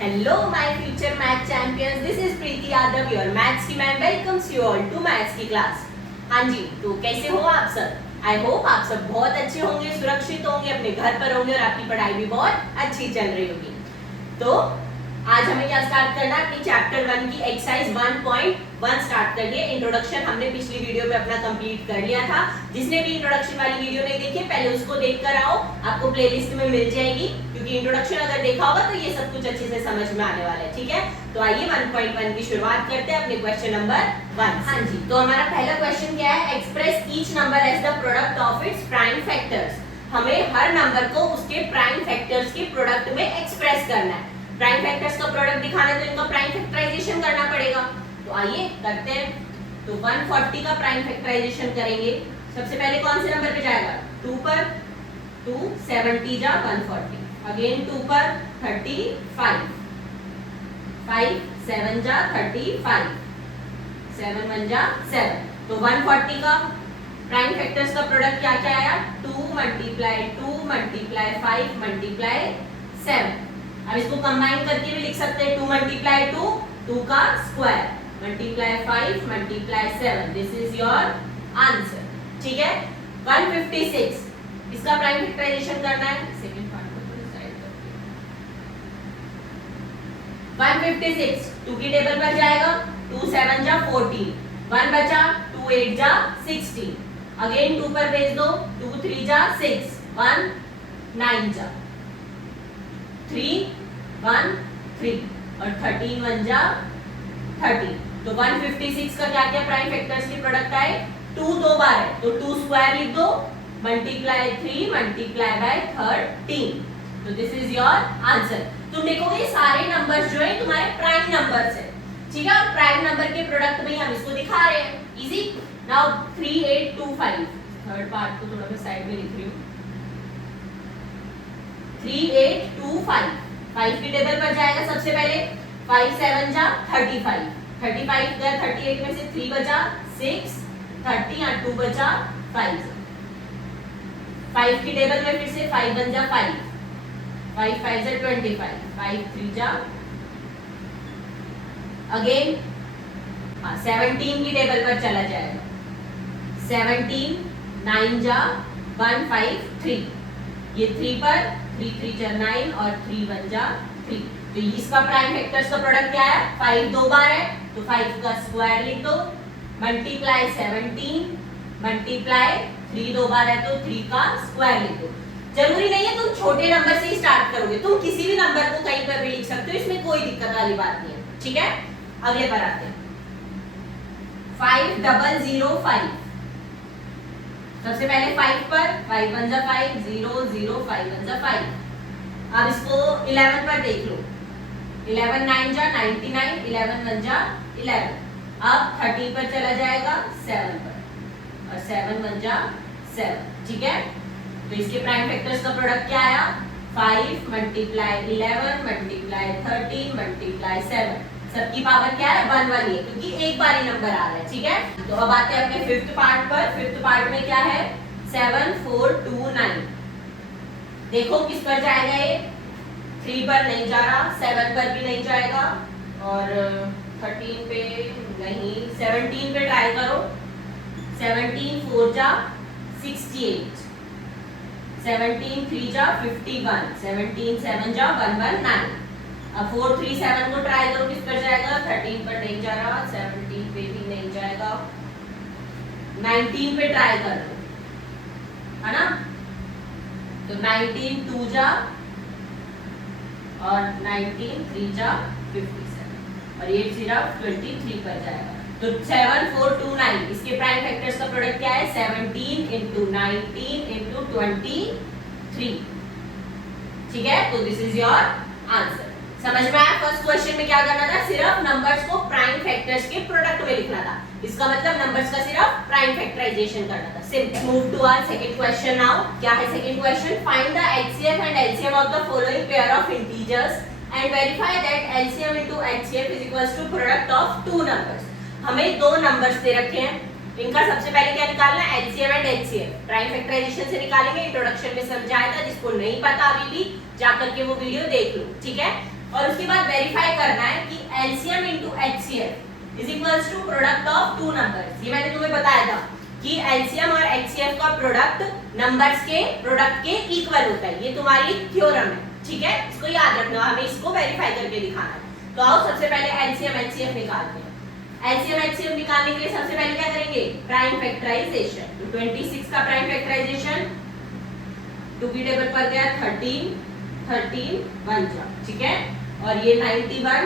Hello my future math champions, this is Preeti Yadav, your maths की ma'am welcomes you all to maths की class. हाँ जी, तो कैसे हो आप सब? आई होप आप सब बहुत अच्छे होंगे, सुरक्षित होंगे, अपने घर पर होंगे और आपकी पढ़ाई भी बहुत अच्छी चल रही होगी। तो आज हमें क्या स्टार्ट करना है? अपनी चैप्टर 1 की एक्सरसाइज 1.1 स्टार्ट कर लिया। इंट्रोडक्शन हमने पिछली वीडियो में अपना कंप्लीट कर लिया था। जिसने भी इंट्रोडक्शन वाली वीडियो नहीं देखी पहले उसको देख कर आओ, आपको प्लेलिस्ट में मिल जाएगी, क्योंकि इंट्रोडक्शन अगर देखा होगा तो ये सब कुछ अच्छे से समझ में आने वाला है। ठीक है, तो आइए 1.1 की शुरुआत करते हैं अपने क्वेश्चन नंबर 1। हाँ जी, तो हमारा पहला क्वेश्चन क्या है? Express each number as the product of its prime factors. हमें हर नंबर को उसके प्राइम फैक्टर्स के प्रोडक्ट में एक्सप्रेस करना है। प्राइम फैक्टर्स का प्रोडक्ट दिखाना है तो इनका प्राइम फैक्टराइजेशन करना पड़ेगा। तो आइए करते हैं। तो 140 का प्राइम फैक्टराइजेशन करेंगे। सबसे पहले कौन से नंबर पे जाएगा? 2 पर 2 70 जा 140, अगेन 2 पर 35, 5 7 जा 35, 7 1 जा 7। तो 140 का प्राइम फैक्टर्स का प्रोडक्ट क्या क्या आया? 2 मल्टीप्लाई 2 मल्टीप्लाई 5 मल्टीप्लाई 7। अब इसको कंबाइन करके भी लिख सकते हैं। 2 मल्टीप्लाई 2 2 का square multiply 5 multiply 7, this is your answer. ठीक है, 156 इसका प्राइम फैक्टराइजेशन करना है। सेकंड पार्ट को थोड़ा साइड करते हैं। 156 2 की टेबल पर जाएगा। 2 7 जा 14, 1 बचा, 2 8 जा 16, अगेन 2 पर भेज दो। 2 3 जा 6, 1 9 जा 3 1 3 और 13 1 जा 30। तो 156 का क्या क्या प्राइम फैक्टर्स के प्रोडक्ट आए? 2 दो बार है तो 2 स्क्वायर लिख दो, मल्टीप्लाई 3 मल्टीप्लाई बाय 13। तो दिस इज योर आंसर। तुम देखोगे सारे नंबर्स जो है तुम्हारे प्राइम नंबर्स है। ठीक है, और प्राइम नंबर के प्रोडक्ट में हम इसको दिखा रहे हैं। इजी। नाउ 3825, थर्ड पार्ट को थोड़ा मैं साइड में लिख रही हूँ। 3825 5 की टेबल पर जाएगा। सबसे पहले 5 7 जा 35, 35 गया 38 में से 3 बचा 6, 30 और 2 बचा 5। 5 की टेबल में फिर से 5 1 जा 5, 5 5 जा 25, 5 3 जा अगेन 17 की टेबल पर चला जाएगा। 17 9 जा 1 5 3, ये 3 पर 3 3 जा 9 और 3 1 जा 3। तो इसका प्राइम फैक्टर्स का प्रोडक्ट क्या है? 5 दो बार है तो 5 का स्क्वायर लिख दो, मल्टीप्लाई 17 मल्टीप्लाई 3 दो बार है तो 3 का स्क्वायर लिख दो। जरूरी नहीं है तुम छोटे नंबर से ही स्टार्ट करोगे, तुम किसी भी नंबर को कहीं पर भी लिख सकते हो, इसमें कोई दिक्कत वाली बात नहीं है। ठीक है, अगले पर आते हैं। 5005। सबसे पहले 5 पर 5 1 जा 5 0 0 5 1 जा 5। अब इसको 11 पर देख लो। 11 9 जा 99, 11 1 जा 11। अब 30 पर चला जाएगा 7 पर और 7 1 जा 7। ठीक है, तो इसके प्राइम फैक्टर्स का प्रोडक्ट क्या आया? 5 मल्टीप्लाई 11 मल्टीप्लाई 13 मल्टीप्लाई 7। सबकी पावर क्या है? 1 1 है, क्योंकि एक बार ही नंबर आ रहा है। ठीक है, तो अब आते हैं अपने फिफ्थ पार्ट पर। फिफ्थ पार्ट में क्या है? 7 4 2 9। देखो किस पर जाएगा ये? 3 पर नहीं जा रहा, 7 पर भी नहीं जाएगा और 13 पे नहीं, 17 पे ट्राई करो। 17 4 जा 68, 17 3 जा 51, 17 7 जा 119। अब 4 3 7 को ट्राई करो, किस पर जाएगा? 13 पर नहीं जा रहा, 17 पे भी नहीं जाएगा, 19 पे ट्राई कर लो, है ना? तो 19 2 जा और 19 3 जा 57 और ये सिर्फ 23 पर जाएगा। तो 7 4 2 9 इसके प्राइम फैक्टर्स का प्रोडक्ट क्या है? 17 into 19 into 23। ठीक है, तो दिस इज योर आंसर। समझ में आया? फर्स्ट क्वेश्चन में क्या करना था? सिर्फ नंबर्स को प्राइम फैक्टर्स के प्रोडक्ट में लिखना था। इसका मतलब नंबर्स का सिर्फ प्राइम फैक्टराइजेशन करना था। Simple. Move to our second question now. क्या है second question? Find the HCF and LCM of the following pair of integers and verify that LCM into HCF is equals to product of two numbers. हमें दो numbers they रखे हैं, इनका सबसे पहले क्या निकालना है? LCM and HCF. Prime factorization से निकालेंगे, इंट्रोडक्शन में समझाया था, जिसको नहीं पता अभी भी जाकर के वो वीडियो देख लो। ठीक है, और उसके बाद वेरीफाई करना है कि LCM into HCF is equals to product of two numbers. ये मैंने तुम्हें बताया था कि एलसीएम और एचसीएफ का प्रोडक्ट नंबर्स के प्रोडक्ट के इक्वल होता है। ये तुम्हारी थ्योरम है, ठीक है, इसको याद रखना, हमें इसको वेरीफाई करके दिखाना है। तो आओ सबसे पहले एलसीएम एचसीएफ निकालते हैं। एलसीएम एचसीएफ निकालने के लिए सबसे पहले क्या करेंगे, प्राइम फैक्टराइजेशन। तो 26 का प्राइम फैक्टराइजेशन 2 की टेबल पर गया 13 13 1 जा, ठीक है, और ये 91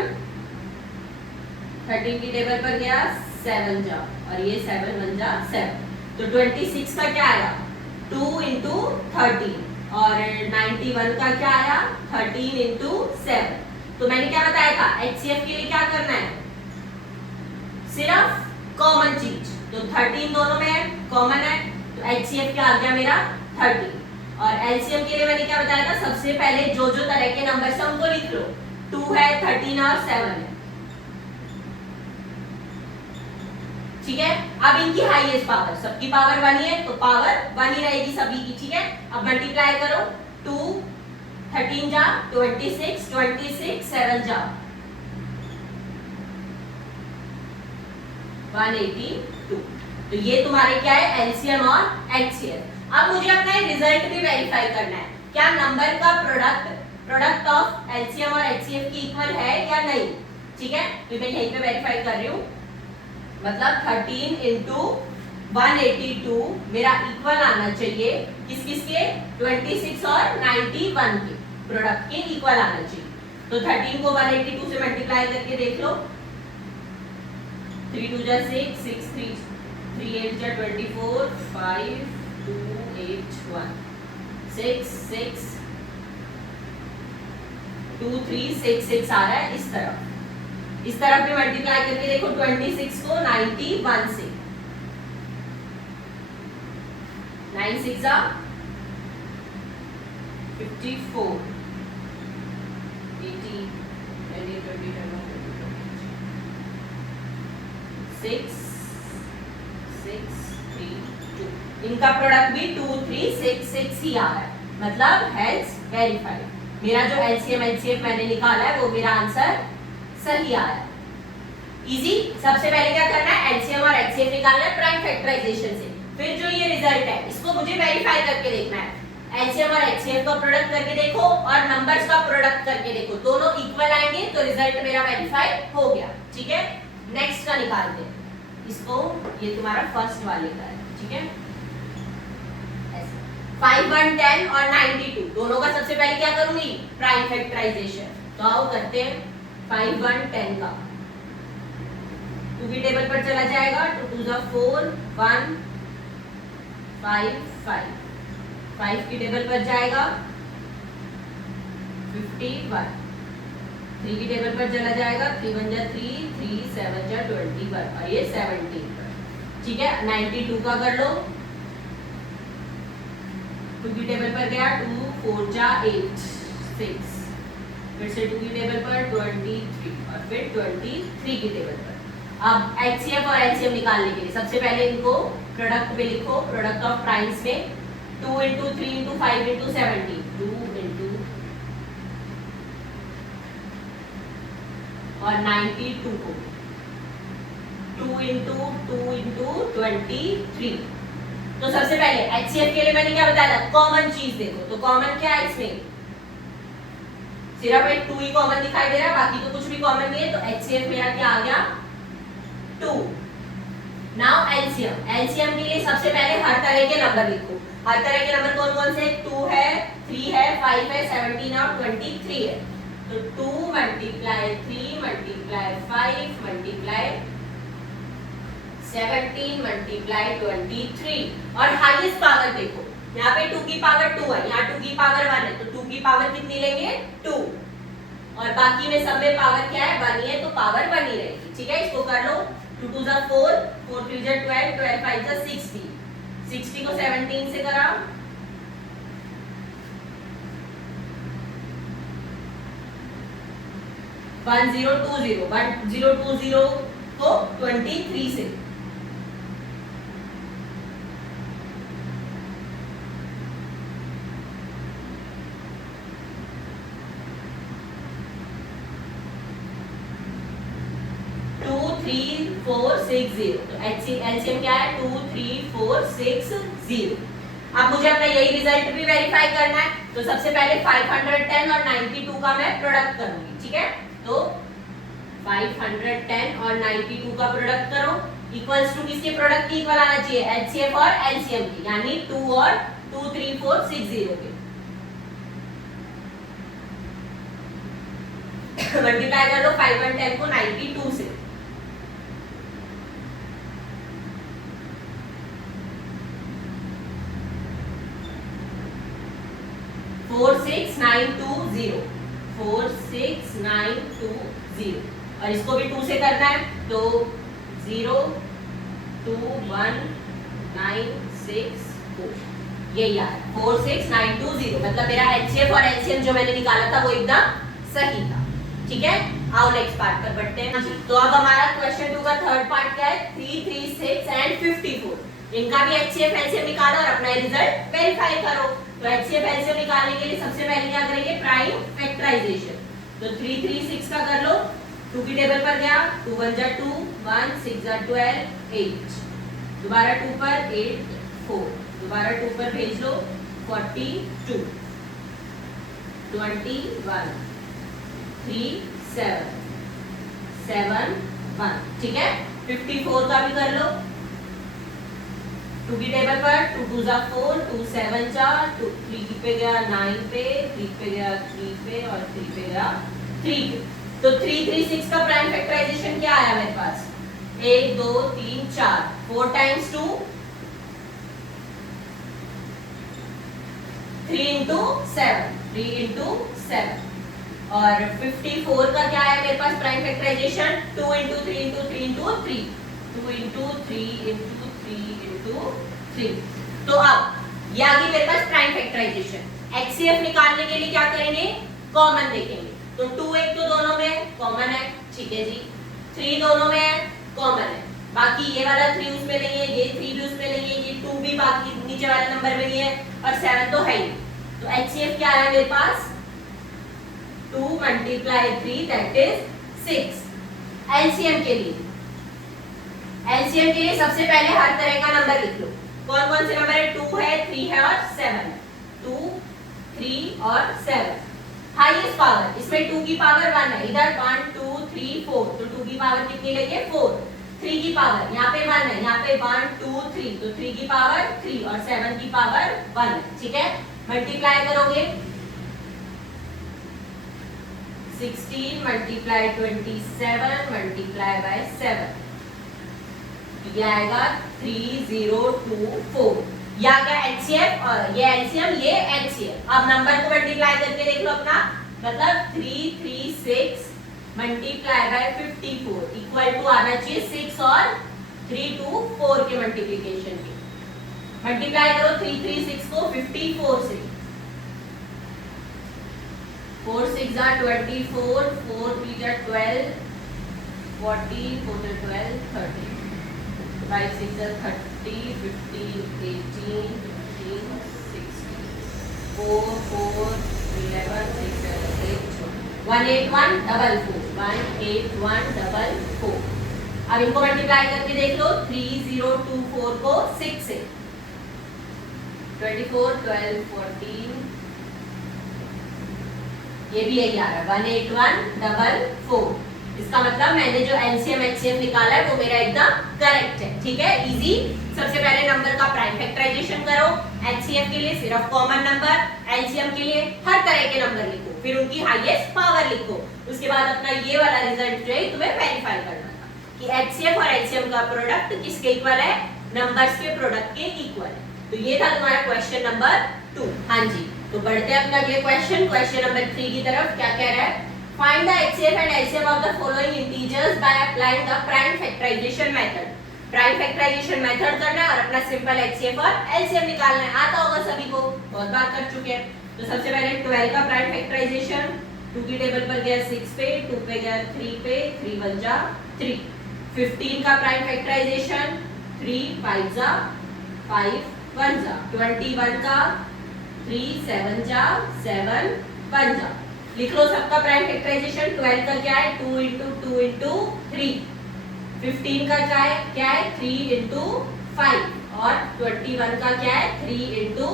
13 की टेबल पर गया 7 जा, और ये 7 1 जा 7। तो 26 का क्या आया 2 into 13 और 91 का क्या आया 13 into 7। तो मैंने क्या बताया था, एचसीएफ के लिए क्या करना है, सिर्फ कॉमन चीज। तो 13 दोनों में है, कॉमन है, तो एचसीएफ क्या आ गया मेरा 30। और एलसीएम के लिए मैंने क्या बताया था, सबसे पहले जो जो तरह के नंबर से उनको लिख लो। 2 है, 13 और 7 है, ठीक है। अब इनकी हाईएस्ट पावर, सबकी पावर 1 ही है तो पावर 1 ही रहेगी सभी की, ठीक है। अब मल्टीप्लाई करो, 2 13 जा 26 26 7 जा 182। तो ये तुम्हारे क्या है, एलसीएम और एचसीएफ। अब मुझे अपना रिजल्ट भी वेरीफाई करना है, क्या नंबर का प्रोडक्ट ऑफ एलसीएम और एचसीएफ की इक्वल है या नहीं, ठीक है। तो मैं यहीं पे वेरीफाई कर रही हूँ, मतलब 13 into 182 मेरा इक्वल आना चाहिए किस किस के, 26 और 91 के प्रोडक्ट के इक्वल आना चाहिए। तो 13 को 182 से मल्टीप्लाई करके देख लो, 3 2 जा 6 6 3 8 जा 24 5 2 8 1 6 6 2 3 6 6 आ रहा है। इस तरफ भी मल्टीप्लाई करके देखो, 26 को 91 से, 9 6 जा 54 80 20 6 6 3 2। इनका प्रोडक्ट भी 2 3 6 6 ही आ रहा है, मतलब हेल्स वेरीफाइड। मेरा जो एलसीएम एचसीएफ मैंने निकाला है वो मेरा आंसर सही आया। इजी। सबसे पहले क्या करना है, एलसीएम और एचसीएफ निकालना है प्राइम फैक्टराइजेशन से। फिर जो ये रिजल्ट है इसको मुझे वेरीफाई करके देखना है। एलसीएम और एचसीएफ का प्रोडक्ट करके देखो और नंबर्स का प्रोडक्ट करके देखो, दोनों इक्वल आएंगे तो रिजल्ट मेरा वेरीफाई हो गया, ठीक है। नेक्स्ट का निकालते हैं, इसको, ये तुम्हारा फर्स्ट वाले का है, ठीक है। 5 1 10 और 92 दोनों का सबसे पहले क्या करूंगी, प्राइम फैक्टराइजेशन। तो आओ करते हैं 5 1 10 का, 2 की टेबल पर चला जाएगा, 2 2 जा 4 1 5 5 5 की टेबल पर जाएगा 51, 3 की टेबल पर चला जाएगा, 3 1 जा 3 3 7 जा 21 और ये 17 पर, ठीक है। 92 का कर लो, 2 की टेबल पर गया 2 4 जा 8 6, फिर से 2 की टेबल पर 23 और फिर 23 की टेबल पर। अब एचसीएफ और एलसीएम निकालने के लिए सबसे पहले इनको प्रोडक्ट में लिखो, प्रोडक्ट ऑफ प्राइम्स में 2 into 3 into 5 into 17, 2 into और 92 को 2 into 2 into 23। तो सबसे पहले एचसीएफ के लिए मैंने क्या बताया था, कॉमन चीज देखो। तो कॉमन क्या है इसमें, सिर्फ एक 2 ही कॉमन दिखाई दे रहा है, बाकी तो कुछ भी कॉमन नहीं है। तो एचसीएफ मेरा क्या आ गया 2। नाउ एलसीएम, एलसीएम के लिए सबसे पहले हर तरह के नंबर लिखो। हर तरह के नंबर कौन कौन से, 2 है 3 है 5 है 17 और 23 है। तो 2 मल्टीप्लाई 3 मल्टीप्लाई 5 मल्टीप्लाई 17 मल्टीप्लाई 23 और हाईएस्ट पावर देखो, यहाँ पे 2 की पावर 2 है, यहाँ 2 की पावर 1 है, तो 2 की पावर कितनी लेंगे 2 और बाकी में सब में पावर क्या है 1 ही है, तो पावर 1 ही रहेगी, ठीक है। इसको कर लो, 2 2 जा 4 4 3 जा 12 12 5 जा 60 60 को 17 से करा 1020 1020 को 23 से 2460। तो एलसीएम क्या है 23460। अब मुझे अपना यही रिजल्ट भी वेरीफाई करना है, तो सबसे पहले 510 और 92 का मैं प्रोडक्ट करूंगी, ठीक है। तो 510 और 92 का प्रोडक्ट करो, इक्वल्स टू किसके प्रोडक्ट की इक्वल आना चाहिए, एचसीएफ और एलसीएम की, यानी 2 और 23460 के। मल्टीप्लाई कर लो 510 को 92 से। Four six nine two zero, और इसको भी 2 से करना है, तो 02196 यही आ रहा है 46920। मतलब मेरा एचसीएफ और एलसीएम जो मैंने निकाला था वो एकदम सही था, ठीक है। आओ नेक्स्ट पार्ट पर बढ़ते हैं जी। तो अब हमारा क्वेश्चन 2 का थर्ड पार्ट क्या है, 336 एंड 54। इनका भी एचसीएफ एलसीएम निकालो और अपना रिजल्ट वेरीफाई करो। तो एचसीएफ एलसीएम निकालने के लिए सबसे पहले क्या करेंगे, प्राइम फैक्टराइजेशन। तो 336 का कर लो, 2 की टेबल पर गया, 2 1 जा 2, 1 6 जा 12, 8, दोबारा 2 पर 8 4, दोबारा 2 पर भेज लो 42, 21 3 7 7 1, ठीक है। 54 का भी कर लो, 2 की टेबल पर 2 2 जा 4, 2 7 जा 2, 3 पे गया 9 पे, 3 पे गया 3 पे और 3 पे गया 3 पे। तो 336 का प्राइम फैक्टराइजेशन क्या आया मेरे पास, 1 2 3 4, 4 टाइम्स 2 3 into 7, और 54 का क्या है मेरे पास prime factorisation, 2 into 3 into 3 into 3, 2 into 3 into 3 into 3। तो अब ये आ गई मेरे पास प्राइम फैक्टराइजेशन। एचसीएफ निकालने के लिए क्या करेंगे, कॉमन देखेंगे। तो 2 एक तो दोनों में कॉमन है, ठीक है जी, 3 दोनों में कॉमन है, बाकी ये वाला 3 उसमें नहीं है, ये 3 भी उसमें नहीं है, ये 2 भी बाकी नीचे वाले नंबर में नहीं है, और 7 तो है ही। तो एचसीएफ क्या है मेरे पास, 2 multiply 3 that is 6। एलसीएम के लिए सबसे पहले हर तरह का नंबर लिख लो। कौन कौन से नंबर है, 2 है, 3 है और 7, 2 3 और 7। हाईएस्ट पावर इसमें 2 की पावर 1 है, इधर 1 2 3 4, तो 2 की पावर कितनी लेंगे 4। 3 की पावर यहाँ पे 1 है, यहाँ पे 1 2 3, तो 3 की पावर 3 और 7 की पावर 1 है, ठीक है। मल्टीप्लाई करोगे 16 multiply 27 multiply by 7, ये आएगा 3024। या क्या एचसीएफ और ये एलसीएम, ये एचसीएफ। अब नंबर को मल्टीप्लाई करके देख लो अपना, मतलब 336 multiply by 54 इक्वल टू आना चाहिए 6 और 3 2 4 के मल्टीप्लिकेशन के। मल्टीप्लाई करो 336 को 54 से, 4 6 जा 24, 4 3 जा 12, 40, 4 जा 12, 30, 5 6 जा 30, 15, 18, 15, 16, 4 4 11, 6 7 8 18144, 18144। अब इनको मल्टीप्लाई करके देख लो, 3024 को 6 से, 24 12 14, ये भी यही आ रहा है 18144। इसका मतलब मैंने जो एलसीएम एचसीएम निकाला है वो मेरा एकदम करेक्ट है, ठीक है, इजी। सबसे पहले नंबर का प्राइम फैक्टराइजेशन करो, एचसीएफ के लिए सिर्फ कॉमन नंबर, एलसीएम के लिए हर तरह के नंबर लिखो, फिर उनकी हाईएस्ट पावर लिखो। उसके बाद अपना ये वाला रिजल्ट जो है तुम्हें वेरीफाई करना था कि एचसीएफ और एलसीएम का प्रोडक्ट किसके इक्वल है, नंबर्स के प्रोडक्ट के इक्वल है। तो ये था तुम्हारा क्वेश्चन नंबर 2। हाँ जी, तो बढ़ते हैं अपना अगले क्वेश्चन नंबर 3 की तरफ। क्या कह रहा है, find the HCF and LCM of the following integers by applying the prime factorization method. Prime factorization method करना है और अपना सिंपल एचसीएफ और एलसीएम निकालना है। आता होगा सभी को, बहुत बार कर चुके हैं। तो सबसे पहले 12 का प्राइम फैक्टराइजेशन, 2 की टेबल पर गया 6 पे, 2 पे गया 3 पे, 3 1 जा 3। 15 का प्राइम फैक्टराइजेशन, 3 5 जा 5 1 जा। 21 का 3 7 जा 7 1 जा। लिख लो सबका प्राइम फैक्टराइजेशन। 12 का क्या है, 2 into 2 into 3। 15 का क्या है 3 इंटू 5 और 21 का क्या है 3 इंटू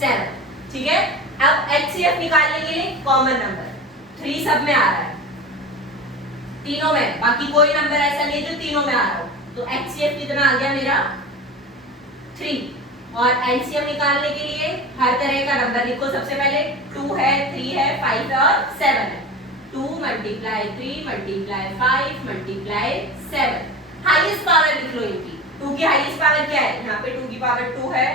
7। ठीक है, अब HCF निकालने के लिए कॉमन नंबर 3 सब में आ रहा है, तीनों में, बाकी कोई नंबर ऐसा नहीं है जो तीनों में आ रहा हो, तो HCF कितना आ गया मेरा 3। और LCM निकालने के लिए हर तरह का नंबर लिखो, सबसे पहले 2 है, 3 है, 5 है और 7 है। 2 multiply 3 multiply 5 multiply 7, highest power लिख लो इनकी। 2 की हाईएस्ट पावर क्या है, यहाँ पे 2 की पावर 2 है,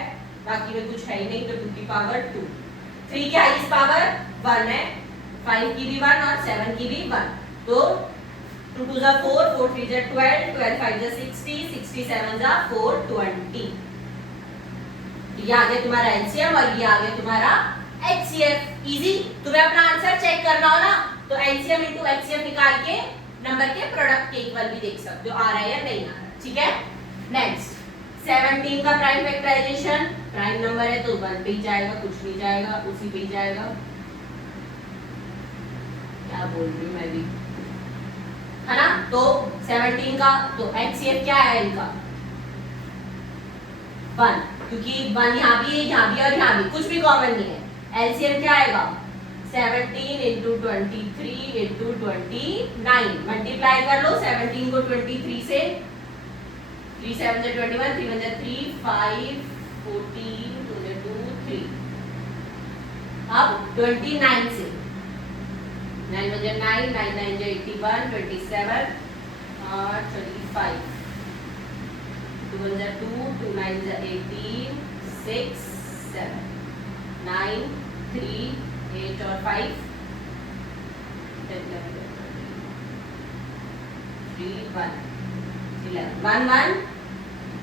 बाकी में कुछ है ही नहीं, तो 2 की पावर 2। 3 की हाईएस्ट पावर 1 है, 5 की भी 1 और 7 की भी 1, तो 2 2 जा 4, 4 3 जा 12, 12 5 जा 60, 67 जा 420। ये आ गया तुम्हारा LCM और ये आ गया तुम्हारा HCF। इजी, तुम्हें अपना आंसर चेक करना हो ना, तो LCM into HCF निकाल के नंबर के प्रोडक्ट के इक्वल भी देख सकते हो, आ रहा है या नहीं आ रहा। ठीक है, नेक्स्ट 17 का प्राइम फैक्टराइजेशन, प्राइम नंबर है तो 1 पे ही जाएगा, कुछ नहीं जाएगा, उसी पे ही जाएगा। क्या बोल रही हूँ मैं भी, है ना। तो 17 का तो HCF क्या है इनका 1, क्योंकि 1 यहाँ भी और यहाँ भी, कुछ भी कॉमन नहीं है। LCM क्या आएगा 17 इंटू 23 इंटू 29, मल्टीप्लाई कर लो 17 को 23 से, 3 7 जा 21, 3 1 जा 3, 5 14 2 जा 2 3, अब 29 से 9 1 जा 9, 9 9 जा 81, 27 और 35, 2 1 जा 2, 2 9 जा 18, 6 7 9 3 8 और 5 10 11 3 1 11 1 1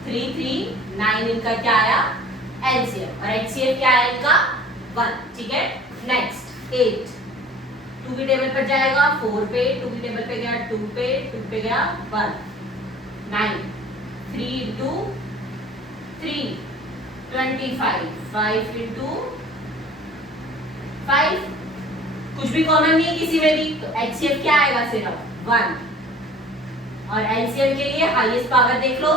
3 3 9 इनका क्या आया LCM, और HCF क्या है इनका 1। ठीक है, नेक्स्ट 8 2 की टेबल पर जाएगा 4 पे, 2 की टेबल पे गया 2 पे, 2 पे गया 1, 9 3 इंटू 3 25, 5 इंटू 5, कुछ भी कॉमन नहीं है किसी में भी, तो HCF क्या आएगा सिर्फ 1। और LCM के लिए हाईएस्ट पावर देख लो,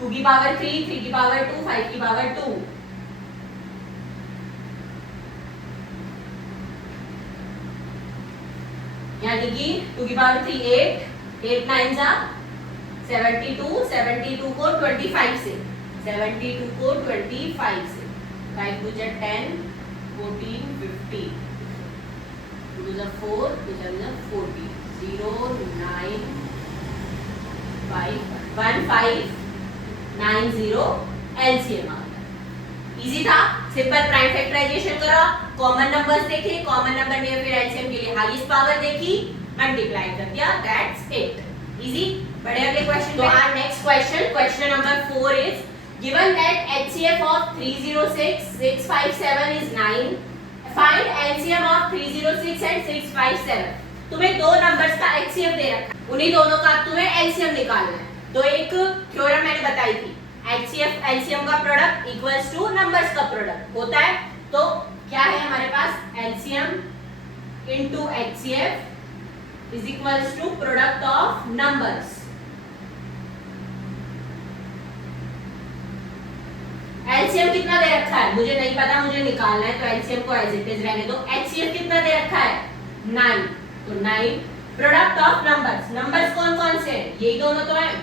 2 की पावर 3, 3 की पावर 2, 5 की पावर 2, यानी कि 2 की पावर 3 8, 8 9 जा 72, 72 को 25 से, 72 को 25 से, 5 2 जा 10 14 15, 2 जा 4, 2 जा 40, 0 9 5 1 5 9 0 LCM आ गया। इजी था, सिंपल प्राइम फैक्टराइजेशन करा, कॉमन नंबर्स देखे, कॉमन नंबर में फिर LCM के लिए हाईएस्ट पावर देखी, मल्टीप्लाई कर दिया, दैट्स इट। इजी, बढ़े अगले क्वेश्चन पे। Our next question, question number 4 is given that HCF of 306 657 is 9, find LCM of 306 and 657। तुम्हें दो नंबर्स का HCF दे रखा है, उन्हीं दोनों का तुम्हें LCM निकालना है। तो एक थ्योरम मैंने बताई थी, HCF LCM का प्रोडक्ट इक्वल्स टू नंबर्स का प्रोडक्ट होता है। तो क्या है हमारे पास LCM into HCF is equals to product of numbers. LCM कितना दे रखा है मुझे नहीं पता, मुझे निकालना है, तो LCM को एज इट इज रहने दो। HCF कितना दे रखा है 9, तो 9 प्रोडक्ट ऑफ नंबर्स। नंबर्स कौन कौन से हैं, यही दोनों तो हैं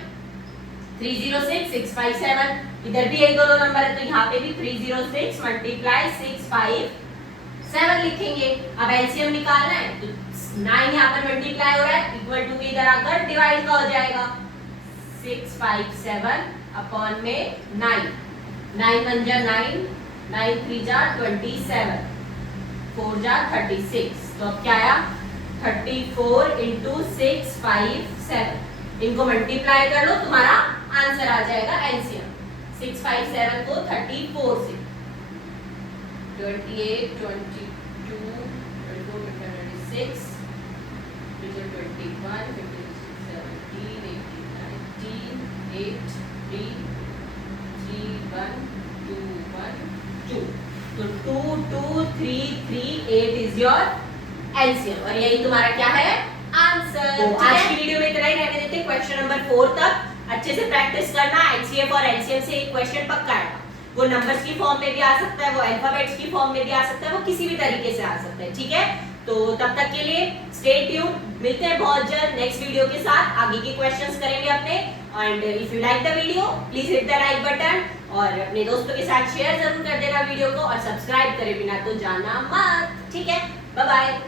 306 657, इधर भी यही दोनों नंबर है, तो यहाँ पे भी 306 मल्टीप्लाई 657 लिखेंगे। अब LCM निकालना है, तो 9 यहाँ पर मल्टीप्लाई हो रहा है, इक्वल टू के इधर आकर डिवाइड का हो जाएगा, 657 अपॉन में 9, 9 1 जा 9, 9 3 जा 27, 4 जा 36, तो अब क्या आया 34 इंटू 657, इनको मल्टीप्लाई कर लो, तुम्हारा आंसर आ जाएगा LCM। 657 को 34 से 28 22 24 26 21 15 17 18 19 8 3 3 1 2 1 2, तो 2 2 3 3 8 इज योर LCM, और यही तुम्हारा क्या है आंसर। तो आज की वीडियो में इतना ही रहने देते हैं। क्वेश्चन नंबर 4 तक अच्छे से प्रैक्टिस करना। एचसीएफ और एलसीएम से एक क्वेश्चन पक्का है, वो नंबर्स की फॉर्म में भी आ सकता है, वो अल्फाबेट्स की फॉर्म में भी आ सकता है, वो किसी भी तरीके से आ सकता है, ठीक है। तो तब तक के लिए स्टे ट्यून, मिलते हैं बहुत जल्द नेक्स्ट वीडियो के साथ, आगे के क्वेश्चंस करेंगे अपने। And if you like the video please hit the like button और अपने दोस्तों के साथ शेयर जरूर कर देना वीडियो को, और सब्सक्राइब करे बिना तो जाना मत, ठीक है। Bye bye.